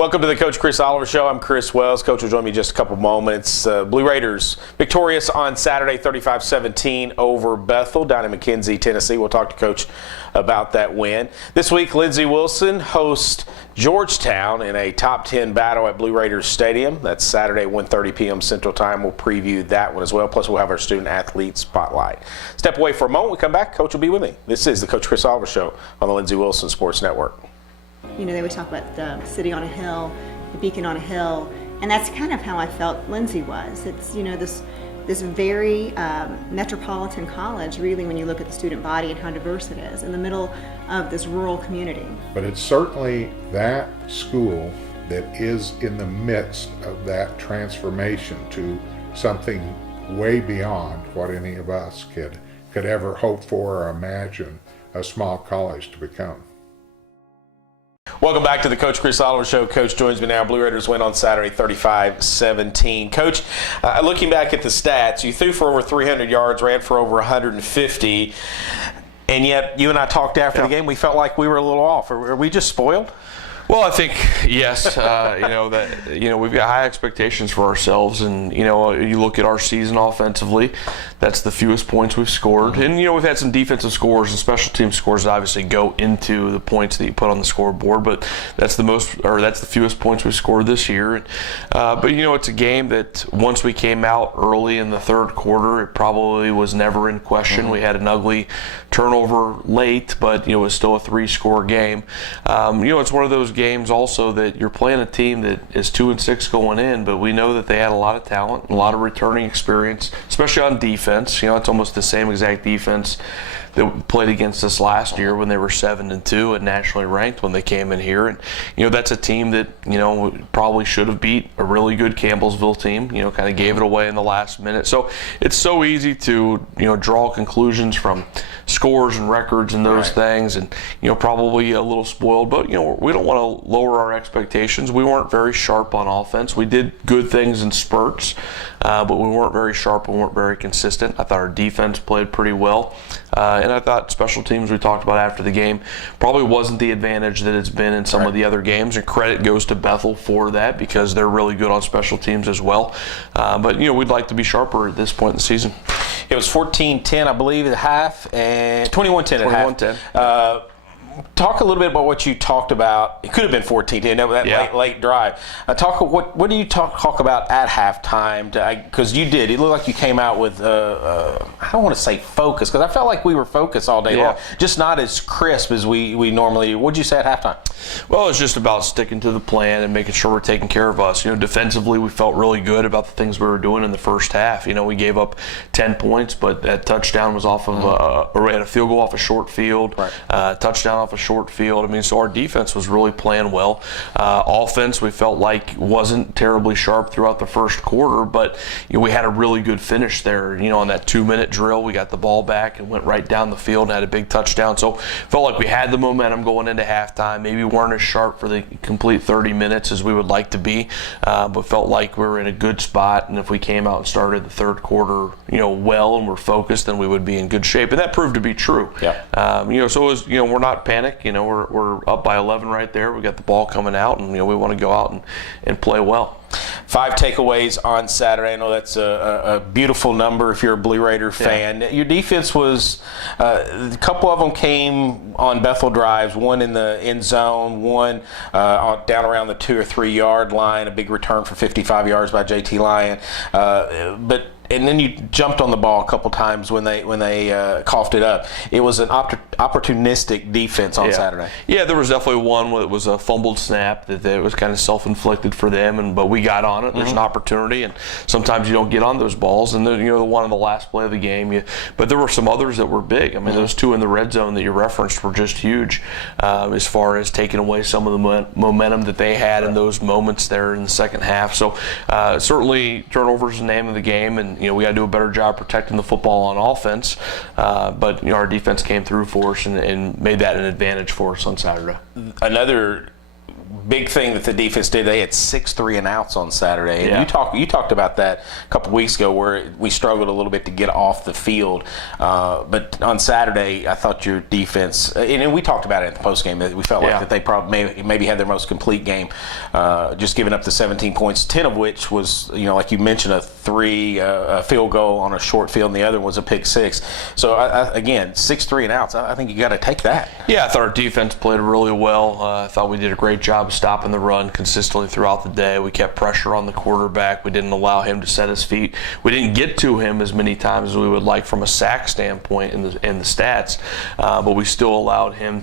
Welcome to the Coach Chris Oliver Show. I'm Chris Wells. Coach will join me in just a couple moments. Blue Raiders victorious on Saturday 35-17 over Bethel down in McKenzie, Tennessee. We'll talk to Coach about that win. This week, Lindsey Wilson hosts Georgetown in a top 10 battle at Blue Raiders Stadium. That's Saturday, 1:30 p.m. Central Time. We'll preview that one as well. Plus, we'll have our student athlete spotlight. Step away for a moment. We come back. Coach will be with me. This is the Coach Chris Oliver Show on the Lindsey Wilson Sports Network. You know, they always talk about the city on a hill, the beacon on a hill, and that's kind of how I felt Lindsey was. It's, you know, this very metropolitan college, really, when you look at the student body and how diverse it is, in the middle of this rural community. But it's certainly that school that is in the midst of that transformation to something way beyond what any of us could ever hope for or imagine a small college to become. Welcome back to the Coach Chris Oliver Show. Coach joins me now. Blue Raiders win on Saturday 35-17. Coach, looking back at the stats, you threw for over 300 yards, ran for over 150, and yet you and I talked after the game. We felt like we were a little off. Are we just spoiled? Well, I think yes. We've got high expectations for ourselves, and you look at our season offensively. That's the fewest points we've scored, and we've had some defensive scores and special team scores that obviously go into the points that you put on the scoreboard. But that's the fewest points we've scored this year. But it's a game that once we came out early in the third quarter, it probably was never in question. We had an ugly turnover late, but it was still a 3-score game. It's one of those games also that you're playing a team that is 2-6 going in, but we know that they had a lot of talent and a lot of returning experience, especially on defense. It's almost the same exact defense that played against us last year when they were 7-2 and nationally ranked when they came in here. And that's a team that probably should have beat a really good Campbellsville team. Kind of gave it away in the last minute. So it's so easy to draw conclusions from scores and records and those things, and probably a little spoiled. But we don't want to lower our expectations. We weren't very sharp on offense. We did good things in spurts, but we weren't very sharp. We weren't very consistent. I thought our defense played pretty well. And I thought special teams we talked about after the game probably wasn't the advantage that it's been in some of the other games. And credit goes to Bethel for that because they're really good on special teams as well. But we'd like to be sharper at this point in the season. It was 14-10, I believe, at half, and 21-10 at half. Talk a little bit about what you talked about. It could have been 14-10, that late drive. What do you talk about at halftime? Because you did. It looked like you came out with, I don't want to say focus, because I felt like we were focused all day long. Just not as crisp as we normally. What did you say at halftime? Well, it's just about sticking to the plan and making sure we're taking care of us. Defensively, we felt really good about the things we were doing in the first half. We gave up 10 points, but that touchdown was off of, or we had a field goal off a short field, touchdown off a short field. So our defense was really playing well. Offense, we felt like wasn't terribly sharp throughout the first quarter, but we had a really good finish there. On that 2-minute drill, we got the ball back and went right down the field and had a big touchdown. So felt like we had the momentum going into halftime. Maybe weren't as sharp for the complete 30 minutes as we would like to be, but felt like we were in a good spot. And if we came out and started the third quarter, well and we're focused, then we would be in good shape. And that proved to be true. So it was, we're not panic. We're up by 11 right there. We got the ball coming out, and we want to go out and play well. 5 takeaways on Saturday. I know that's a beautiful number if you're a Blue Raider fan. Your defense was, a couple of them came on Bethel drives, one in the end zone, one down around the 2 or 3 yard line, a big return for 55 yards by JT Lyon. And then you jumped on the ball a couple times when they coughed it up. It was an opportunistic defense on Saturday. Yeah, there was definitely one where it was a fumbled snap that was kind of self-inflicted for them, but we got on it. There's an opportunity, and sometimes you don't get on those balls. And then, the one on the last play of the game. But there were some others that were big. Those 2 in the red zone that you referenced were just huge as far as taking away some of the momentum that they had in those moments there in the second half. So certainly turnovers is the name of the game, and we got to do a better job protecting the football on offense. But our defense came through for us and made that an advantage for us on Saturday. Another big thing that the defense did, they had 6 3-and-outs on Saturday. And Yeah. you talked about that a couple weeks ago, where we struggled a little bit to get off the field. But on Saturday, I thought your defense, and we talked about it in the postgame, that we felt like that they probably maybe had their most complete game, just giving up the 17 points, 10 of which was, like you mentioned, a field goal on a short field, and the other was a pick six. So again, 6 3-and-outs. I think you got to take that. Yeah, I thought our defense played really well. I thought we did a great job of stopping the run consistently throughout the day. We kept pressure on the quarterback. We didn't allow him to set his feet. We didn't get to him as many times as we would like from a sack standpoint in the stats, but we still allowed him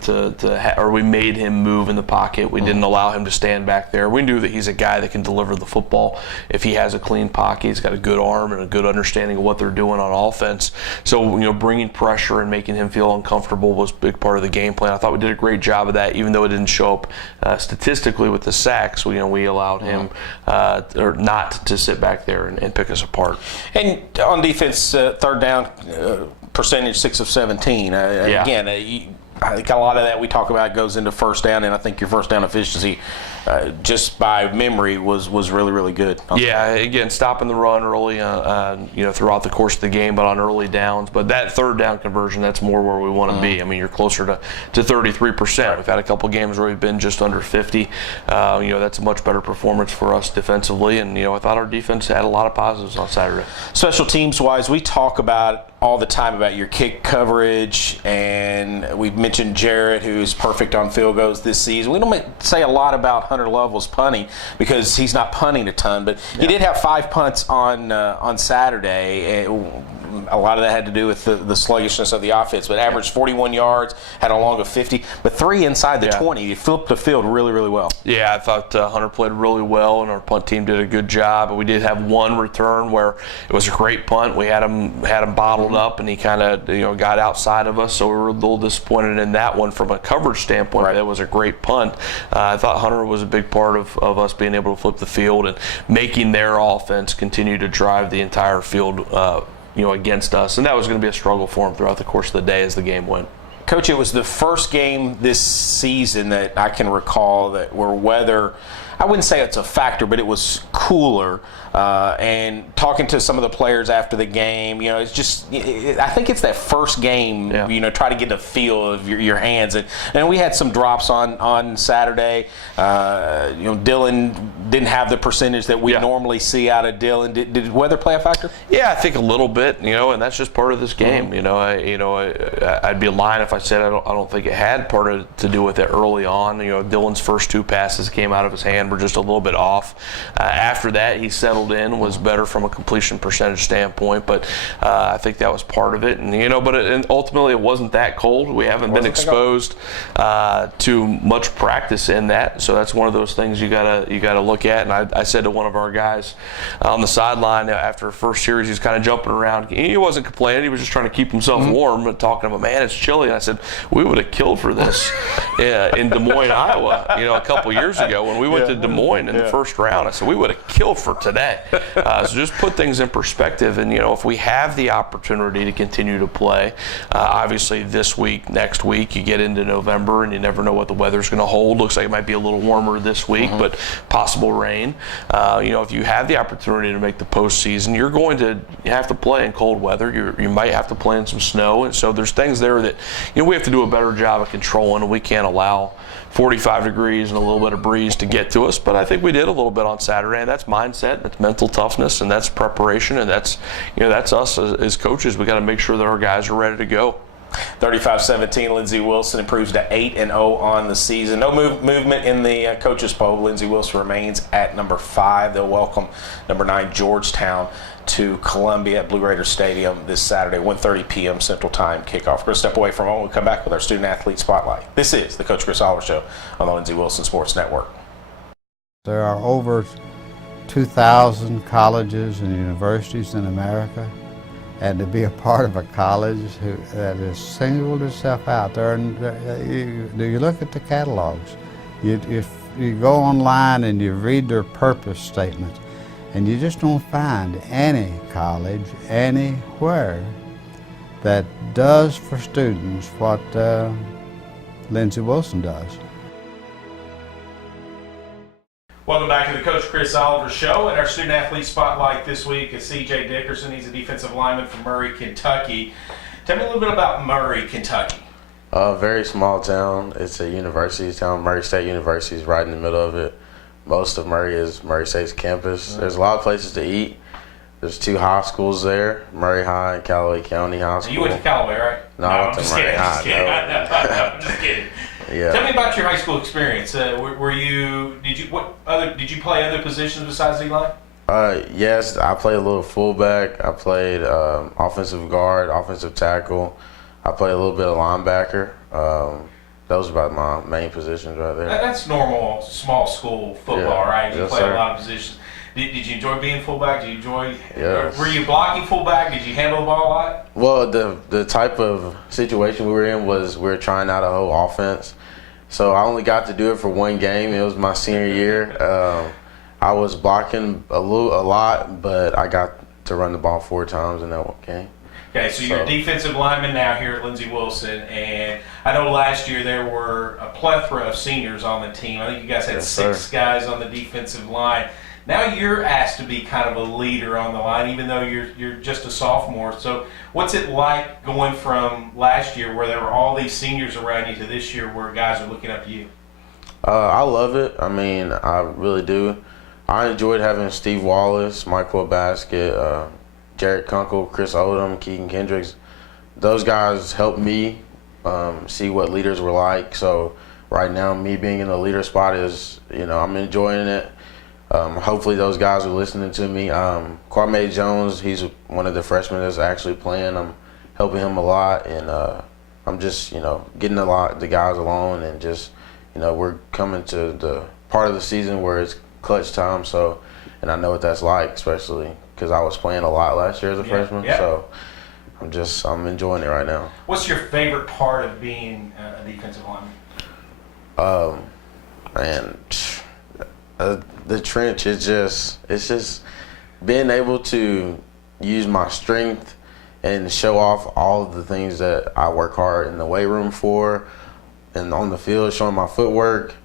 or we made him move in the pocket. We didn't allow him to stand back there. We knew that he's a guy that can deliver the football if he has a clean pocket. He's got a good arm and a good understanding of what they're doing on offense. So, bringing pressure and making him feel uncomfortable was a big part of the game plan. I thought we did a great job of that, even though it didn't show up statistically with the sacks. We allowed him or not to sit back there and pick us apart. And on defense, third down percentage 6 of 17. Again, I think a lot of that we talk about goes into first down, and I think your first down efficiency, just by memory, was really, really good. Yeah, again, stopping the run early, throughout the course of the game, but on early downs. But that third down conversion, that's more where we want to be. I mean, you're closer to 33%. We've had a couple games where we've been just under 50. That's a much better performance for us defensively, and I thought our defense had a lot of positives on Saturday. Special teams wise, we talk about all the time about your kick coverage, and we've mentioned Jarrett, who's perfect on field goals this season. We don't say a lot about Hunter Lovell's punting because he's not punting a ton, but he did have 5 punts on Saturday. A lot of that had to do with the sluggishness of the offense, but averaged 41 yards, had a long of 50, but 3 inside the 20. He flipped the field really, really well. Yeah, I thought Hunter played really well, and our punt team did a good job. We did have one return where it was a great punt. We had him bottled up, and he kind of got outside of us, so we were a little disappointed in that one from a coverage standpoint. Right. That was a great punt. I thought Hunter was a big part of us being able to flip the field and making their offense continue to drive the entire field against us, and that was going to be a struggle for him throughout the course of the day as the game went. Coach, it was the first game this season that I can recall where weather, I wouldn't say it's a factor, but it was cooler. And talking to some of the players after the game, it's just, I think it's that first game, try to get a feel of your hands. And we had some drops on Saturday. Dylan didn't have the percentage that we normally see out of Dylan. Did weather play a factor? Yeah, I think a little bit, and that's just part of this game. I'd be lying if I said I don't think it had to do with it early on. Dylan's first 2 passes came out of his hand were just a little bit off. After that, he settled in, was better from a completion percentage standpoint, but I think that was part of it. And and ultimately it wasn't that cold. We haven't been exposed to much practice in that, so that's one of those things you gotta look at. And I said to one of our guys on the sideline after the first series, he was kind of jumping around. He wasn't complaining. He was just trying to keep himself warm, but talking about, man, it's chilly. And I said, we would have killed for this in Des Moines, Iowa, a couple years ago when we went to Des Moines in the first round. I said, we would have killed for today. So just put things in perspective. And, if we have the opportunity to continue to play, obviously this week, next week, you get into November and you never know what the weather's going to hold. Looks like it might be a little warmer this week, but possible rain. If you have the opportunity to make the postseason, you're going to have to play in cold weather. You might have to play in some snow. And so there's things there that, we have to do a better job of controlling, and we can't allow 45 degrees and a little bit of breeze to get to us. But I think we did a little bit on Saturday, and that's mindset, that's mental toughness, and that's preparation, and that's us as coaches. We got to make sure that our guys are ready to go. 35-17, Lindsey Wilson improves to 8-0 on the season. No movement in the coaches poll. Lindsey Wilson remains at number 5. They'll welcome number 9 Georgetown to Columbia at Blue Raiders Stadium this Saturday, 1:30 p.m. Central Time kickoff. We're going to step away for a moment. We'll come back with our Student Athlete Spotlight. This is the Coach Chris Oliver Show on the Lindsey Wilson Sports Network. There are over 2,000 colleges and universities in America, and to be a part of a college that has singled itself out there, and you look at the catalogs, if you go online and you read their purpose statement, and you just don't find any college anywhere that does for students what Lindsey Wilson does. Welcome back to the Coach Chris Oliver Show. And our student athlete spotlight this week is CJ Dickerson. He's a defensive lineman from Murray, Kentucky. Tell me a little bit about Murray, Kentucky. Very small town. It's a university town. Murray State University is right in the middle of it. Most of Murray is Murray State's campus. There's a lot of places to eat. There's 2 high schools there, Murray High and Callaway County High School. You went to Callaway, right? No, I went to Murray High. I'm just kidding. Yeah. Tell me about your high school experience. Did you play other positions besides D-line? Yes, I played a little fullback. I played offensive guard, offensive tackle. I played a little bit of linebacker. Those are about my main positions right there. That's normal small school football, Yeah. right? You Yes, play sir. a lot of positions. Did you enjoy being fullback? Did you enjoy? Yes. Were you blocking fullback? Did you handle the ball a lot? Well, the type of situation we were in was we were trying out a whole offense. So I only got to do it for 1 game. It was my senior year. I was blocking a lot, but I got to run the ball 4 times in that 1 game. Okay, so you're a defensive lineman now here at Lindsey Wilson, and I know last year there were a plethora of seniors on the team. I think you guys had Yes, 6 sir. guys on the defensive line. Now you're asked to be kind of a leader on the line, even though you're just a sophomore. So what's it like going from last year, where there were all these seniors around you, to this year, where guys are looking up to you? I love it. I mean, I really do. I enjoyed having Steve Wallace, Michael Basket, Jarrett Kunkel, Chris Odom, Keegan Kendricks. Those guys helped me see what leaders were like. So right now, me being in the leader spot is, I'm enjoying it. Hopefully those guys are listening to me. Kwame Jones, he's one of the freshmen that's actually playing. I'm helping him a lot, and I'm just, getting a lot of the guys along, and just, we're coming to the part of the season where it's clutch time. So, and I know what that's like, especially because I was playing a lot last year as a freshman. Yeah. So I'm enjoying it right now. What's your favorite part of being a defensive lineman? The trench is it's just being able to use my strength and show off all of the things that I work hard in the weight room for, and on the field, showing my footwork.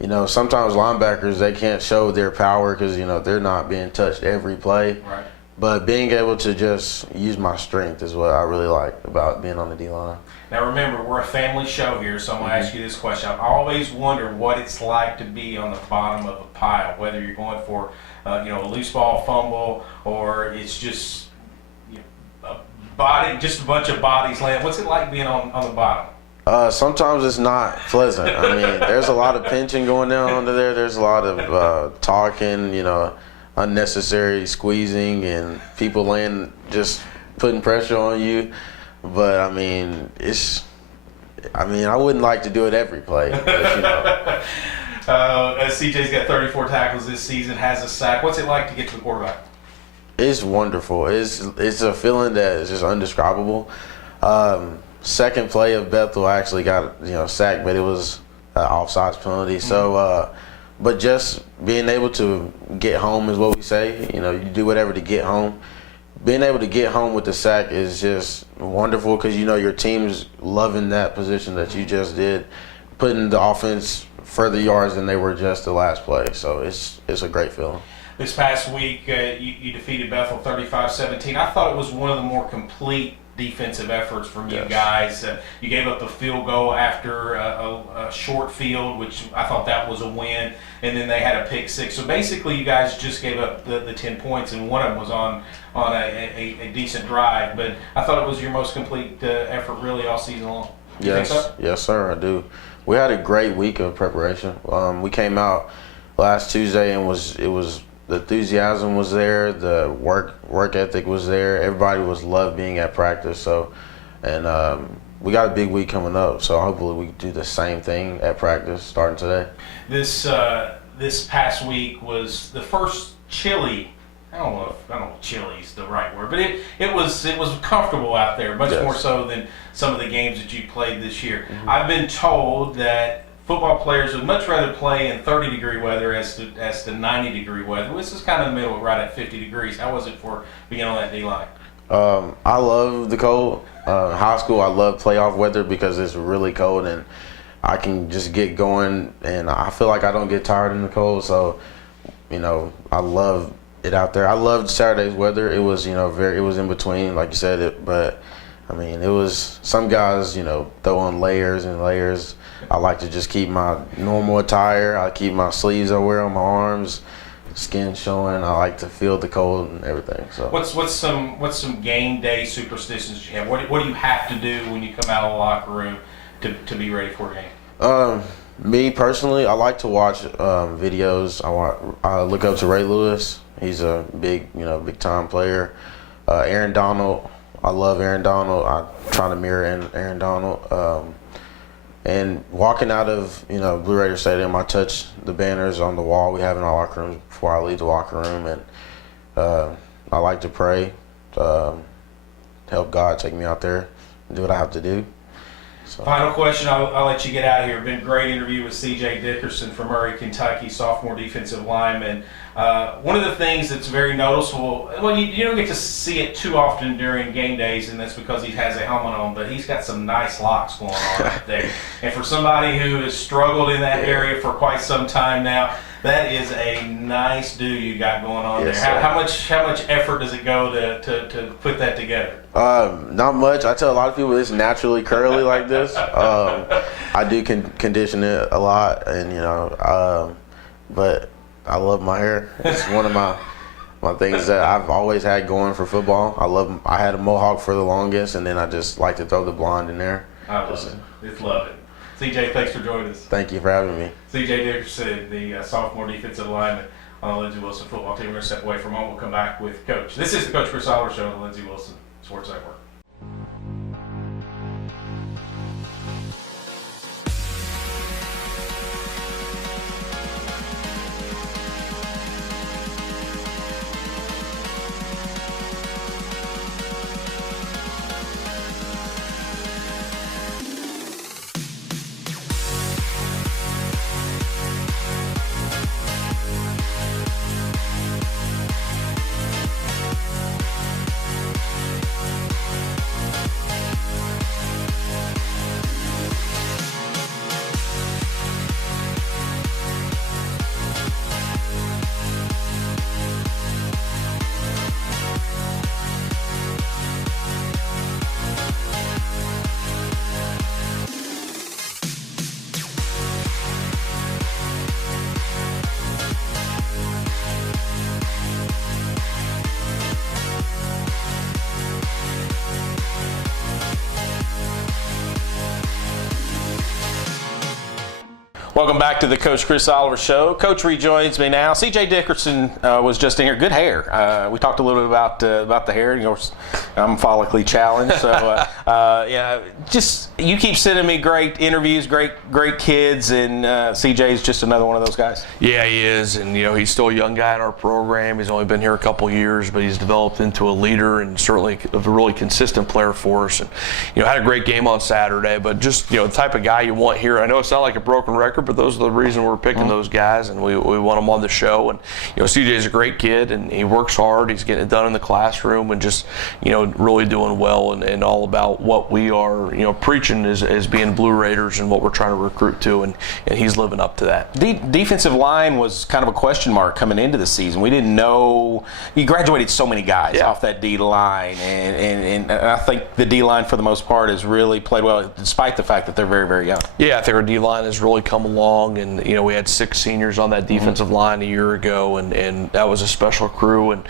Sometimes linebackers, they can't show their power because, they're not being touched every play. Right. But being able to just use my strength is what I really like about being on the D-line. Now remember, we're a family show here, so I'm going to ask you this question. I always wonder what it's like to be on the bottom of a pile, whether you're going for a loose ball fumble, or it's just a bunch of bodies laying. What's it like being on the bottom? Sometimes it's not pleasant. I mean, there's a lot of pinching going down under there. There's a lot of talking, unnecessary squeezing, and people just putting pressure on you. But I mean, I wouldn't like to do it every play. But, CJ's got 34 tackles this season, has a sack. What's it like to get to the quarterback? It's wonderful. It's a feeling that is just indescribable. Second play of Bethel, I actually got sacked, but it was an offsides penalty. So, but just being able to get home is what we say. You do whatever to get home. Being able to get home with the sack is just wonderful because your team's loving that position that you just did, putting the offense further yards than they were just the last play. So it's a great feeling. This past week, you defeated Bethel 35-17. I thought it was one of the more complete defensive efforts from you Yes. guys. You gave up a field goal after a short field, which I thought that was a win, and then they had a pick six. So basically, you guys just gave up the 10 points, and one of them was on a decent drive. But I thought it was your most complete effort really all season long. You think so? Yes, sir, I do. We had a great week of preparation. We came out last Tuesday and the enthusiasm was there, the work ethic was there. Everybody loved being at practice. So, and we got a big week coming up. So hopefully we can do the same thing at practice starting today. This past week was the first chilly. I don't know if chilly is the right word, but it was comfortable out there, much Yes. more so than some of the games that you played this year. Mm-hmm. I've been told that football players would much rather play in 30-degree weather as to 90-degree weather. This is kind of in the middle, right at 50 degrees. How was it for being on that D-line? I love the cold. High school, I love playoff weather because it's really cold and I can just get going, and I feel like I don't get tired in the cold. So I love it out there. I loved Saturday's weather. It was, it was in between, like you said, but I mean, it was some guys, throw on layers and layers. I like to just keep my normal attire. I keep my sleeves I wear on my arms, skin showing. I like to feel the cold and everything. So What's some game day superstitions you have? What do you have to do when you come out of the locker room to be ready for a game? Me personally, I like to watch videos. I look up to Ray Lewis. He's a big time player. Aaron Donald. I love Aaron Donald. I try to mirror Aaron Donald. And walking out of Blue Raider Stadium, I touch the banners on the wall we have in our locker room before I leave the locker room, and I like to pray, help God take me out there, and do what I have to do. So. Final question, I'll let you get out of here. Been a great interview with CJ Dickerson from Murray, Kentucky, sophomore defensive lineman. One of the things that's very noticeable, well, you don't get to see it too often during game days, and that's because he has a helmet on, but he's got some nice locks going on right there. And for somebody who has struggled in that area for quite some time now, that is a nice do you got going on there. How much effort does it go to put that together? Not much. I tell a lot of people it's naturally curly like this. I do condition it a lot, and but I love my hair. It's one of my things that I've always had going for football. I had a mohawk for the longest, and then I just like to throw the blonde in there. I love it. Just love it. CJ, thanks for joining us. Thank you for having me. CJ Dickerson, the sophomore defensive lineman on the Lindsey Wilson football team. We're going to step away for a moment. We'll come back with Coach. This is the Coach Chris Oliver Show on the Lindsey Wilson Sports Network. Welcome back to the Coach Chris Oliver Show. Coach rejoins me now. CJ Dickerson was just in here. Good hair. We talked a little bit about the hair. I'm follically challenged, so yeah. Just you keep sending me great interviews, great kids, and CJ's just another one of those guys. Yeah, he is, and he's still a young guy in our program. He's only been here a couple years, but he's developed into a leader and certainly a really consistent player for us. And had a great game on Saturday, but just the type of guy you want here. I know it's not like a broken record, but those are the reason we're picking those guys, and we want them on the show. And CJ's a great kid, and he works hard. He's getting it done in the classroom, and just really doing well, and all about what we are preaching as being Blue Raiders and what we're trying to recruit to, and he's living up to that. The defensive line was kind of a question mark coming into the season. We didn't know. You graduated so many guys off that D line, and I think the D line for the most part has really played well, despite the fact that they're very, very young. Yeah, I think our D line has really come along, and we had 6 seniors on that defensive line a year ago, and that was a special crew, and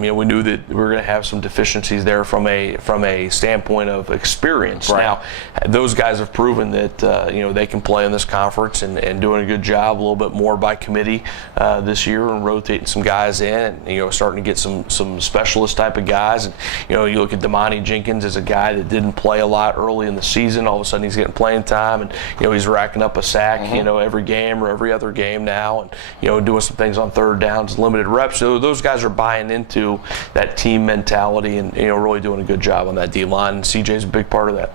we knew that we were going to have some deficiencies there from a standpoint of experience. Right. Now, those guys have proven that they can play in this conference and doing a good job, a little bit more by committee this year, and rotating some guys in, and starting to get some specialist type of guys. And you look at Damani Jenkins as a guy that didn't play a lot early in the season. All of a sudden he's getting playing time, and he's racking up a sack every game or every other game now, and doing some things on third downs, limited reps. So those guys are buying into that team mentality, and really doing a good job on that D line. And CJ's a big part of that.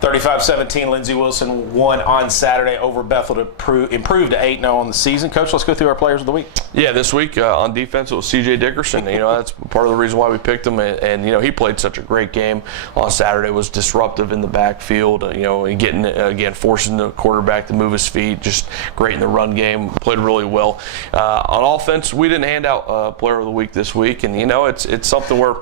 35-17, Lindsey Wilson won on Saturday over Bethel to improve to 8-0 on the season. Coach, let's go through our players of the week. Yeah, this week on defense it was CJ Dickerson. That's part of the reason why we picked him, and he played such a great game on Saturday. Was disruptive in the backfield, and getting again forcing the quarterback to move his feet. Just great in the run game. Played really well. On offense, we didn't hand out player of the week this week, and it's something where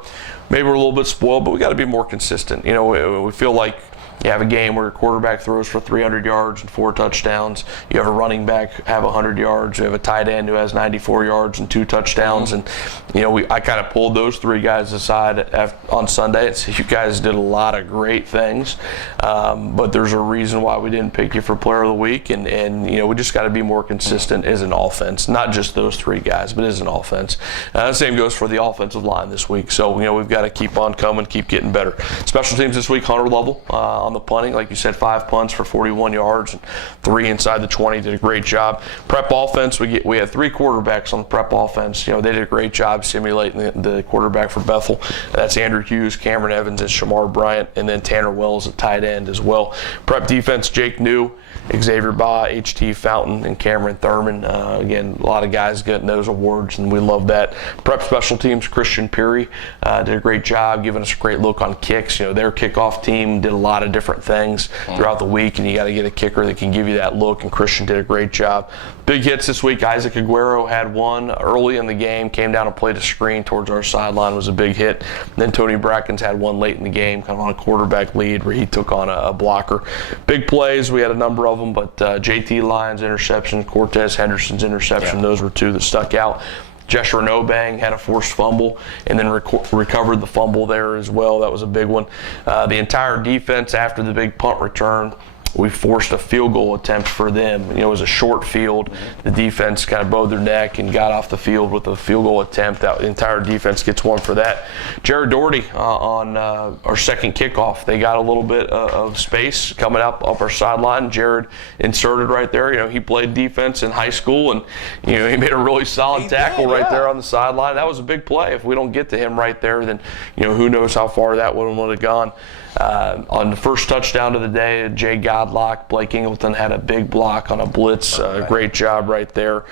maybe we're a little bit spoiled, but we got to be more consistent. We feel like you have a game where your quarterback throws for 300 yards and 4 touchdowns. You have a running back have 100 yards. You have a tight end who has 94 yards and 2 touchdowns. And I kind of pulled those 3 guys aside on Sunday and said, you guys did a lot of great things, but there's a reason why we didn't pick you for player of the week. And we just got to be more consistent as an offense, not just those 3 guys, but as an offense. The same goes for the offensive line this week. So we've got to keep on coming, keep getting better. Special teams this week, Hunter Lovell on the punting, like you said, 5 punts for 41 yards and 3 inside the 20. Did a great job. Prep offense, we had 3 quarterbacks on the prep offense. They did a great job simulating the quarterback for Bethel. That's Andrew Hughes, Cameron Evans, and Shamar Bryant, and then Tanner Wells at tight end as well. Prep defense, Jake New, Xavier Baugh, H.T. Fountain, and Cameron Thurman. Again, a lot of guys getting those awards, and we love that. Prep special teams, Christian Peary did a great job giving us a great look on kicks. Their kickoff team did a lot of different things throughout the week, and you got to get a kicker that can give you that look, and Christian did a great job. Big hits this week. Isaac Aguero had one early in the game, came down and played a screen towards our sideline, was a big hit. And then Tony Brackens had one late in the game, kind of on a quarterback lead where he took on a blocker. Big plays, we had a number of them, but JT Lyons' interception, Cortez Henderson's interception, those were 2 that stuck out. Jeshua Nobang had a forced fumble and then recovered the fumble there as well. That was a big one. The entire defense after the big punt return, we forced a field goal attempt for them. It was a short field. The defense kind of bowed their neck and got off the field with a field goal attempt. That entire defense gets one for that. Jared Doherty on our second kickoff. They got a little bit of space coming up our sideline. Jared inserted right there. He played defense in high school, and he made a really solid tackle right there on the sideline. That was a big play. If we don't get to him right there, then who knows how far that one would have gone. On the first touchdown of the day, Jay Godlock, Blake Ingleton had a big block on a blitz. Great job right there.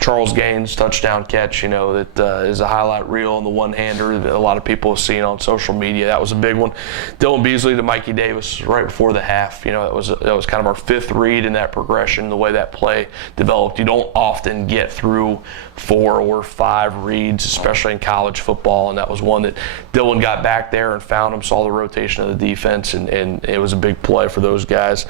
Charles Gaines' touchdown catch, that is a highlight reel on the one-hander that a lot of people have seen on social media. That was a big one. Dylan Beasley to Mikey Davis right before the half. That was kind of our 5th read in that progression, the way that play developed. You don't often get through 4 or 5 reads, especially in college football, and that was one that Dylan got back there and found him, saw the rotation of the defense, and it was a big play for those guys.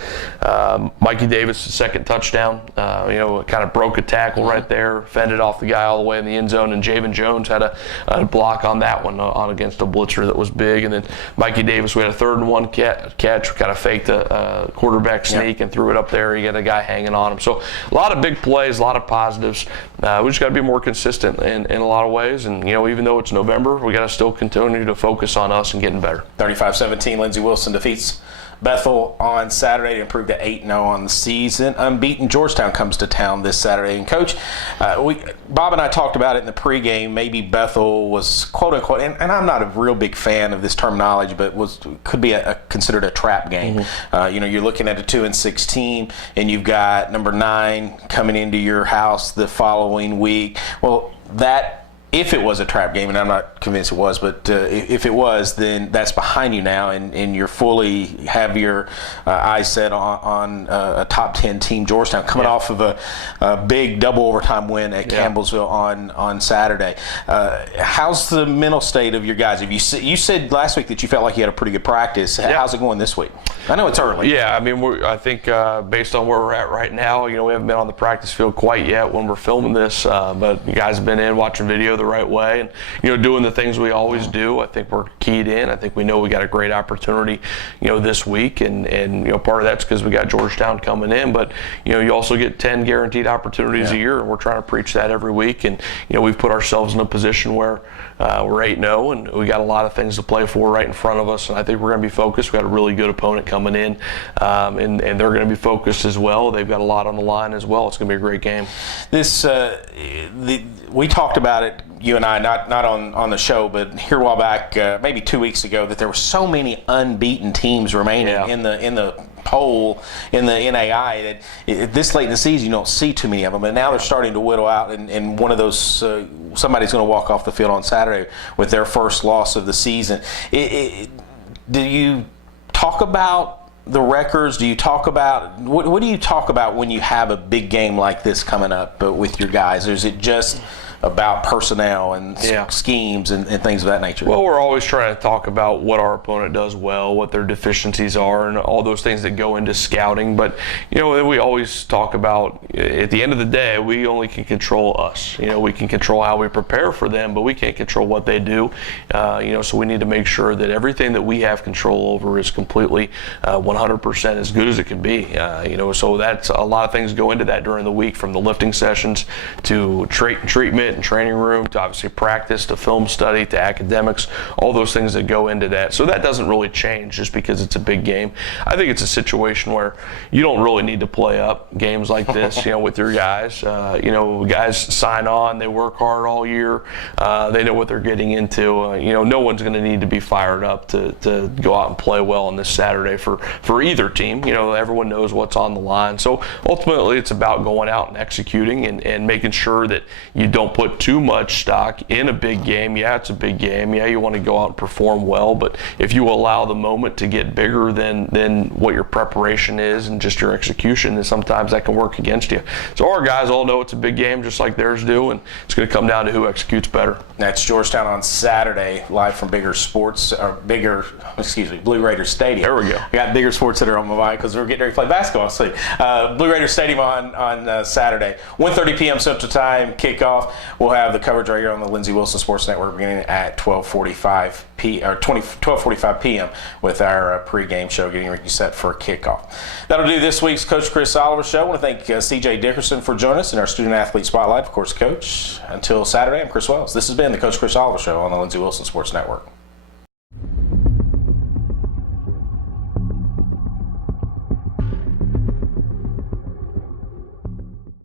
Mikey Davis' second touchdown, kind of broke a tackle right there, fended off the guy all the way in the end zone, and Javen Jones had a block on that one against a blitzer that was big. And then Mikey Davis, we had a 3rd and 1 catch, kind of faked a quarterback sneak and threw it up there. He got a guy hanging on him. So a lot of big plays, a lot of positives. We just got to be more consistent in a lot of ways, and even though it's November, we got to still continue to focus on us and getting better. 35-17, Lindsey Wilson defeats Bethel on Saturday to improve to 8-0 on the season. Unbeaten Georgetown comes to town this Saturday. And Coach, Bob and I talked about it in the pregame. Maybe Bethel was quote unquote, and I'm not a real big fan of this terminology, but could be considered a trap game. You're looking at a 2-6 team, and you've got number 9 coming into your house the following week. Well, if it was a trap game, and I'm not convinced it was, but if it was, then that's behind you now, and you're fully have your eyes set on a top 10 team, Georgetown, coming off of a big double overtime win at Campbellsville on Saturday. How's the mental state of your guys? You said last week that you felt like you had a pretty good practice. How's it going this week? I know it's early. Yeah, I think based on where we're at right now, we haven't been on the practice field quite yet when we're filming this, but you guys have been in watching video the right way and doing the things we always do. I think we're keyed in. I think we know we got a great opportunity this week, and part of that's because we got Georgetown coming in, but you also get 10 guaranteed opportunities a year, and we're trying to preach that every week. And we've put ourselves in a position where we're 8-0, and we got a lot of things to play for right in front of us, and I think we're going to be focused. We got a really good opponent coming in, and they're going to be focused as well. They've got a lot on the line as well. It's going to be a great game. We talked about it you and I, not on the show, but here a while back, maybe 2 weeks ago, that there were so many unbeaten teams remaining in the poll in the NAI that this late in the season you don't see too many of them, and now they're starting to whittle out, and one of those somebody's going to walk off the field on Saturday with their first loss of the season. Do you talk about the records? Do you talk about what do you talk about when you have a big game like this coming up with your guys? Or is it just about personnel and schemes and things of that nature? Well, we're always trying to talk about what our opponent does well, what their deficiencies are, and all those things that go into scouting. But, we always talk about, at the end of the day, we only can control us. We can control how we prepare for them, but we can't control what they do. So we need to make sure that everything that we have control over is completely 100% as good as it can be. So that's a lot of things go into that during the week, from the lifting sessions to treatment and training room, to obviously practice, to film study, to academics, all those things that go into that. So that doesn't really change just because it's a big game. I think it's a situation where you don't really need to play up games like this, with your guys. Guys sign on, they work hard all year, they know what they're getting into. No one's going to need to be fired up to go out and play well on this Saturday for either team. Everyone knows what's on the line. So ultimately it's about going out and executing and making sure that you don't put too much stock in a big game. Yeah, it's a big game. Yeah, you want to go out and perform well, but if you allow the moment to get bigger than what your preparation is and just your execution, then sometimes that can work against you. So our guys all know it's a big game, just like theirs do, and it's going to come down to who executes better. That's Georgetown on Saturday, live from Blue Raiders Stadium. There we go. We got bigger sports that are on my mind because we're getting ready to play basketball. So Blue Raiders Stadium on Saturday, 1:30 p.m. Central Time kickoff. We'll have the coverage right here on the Lindsey Wilson Sports Network beginning at 12:45 p.m. with our pregame show getting ready set for kickoff. That'll do this week's Coach Chris Oliver Show. I want to thank CJ Dickerson for joining us in our Student Athlete Spotlight. Of course, Coach, until Saturday, I'm Chris Wells. This has been the Coach Chris Oliver Show on the Lindsey Wilson Sports Network.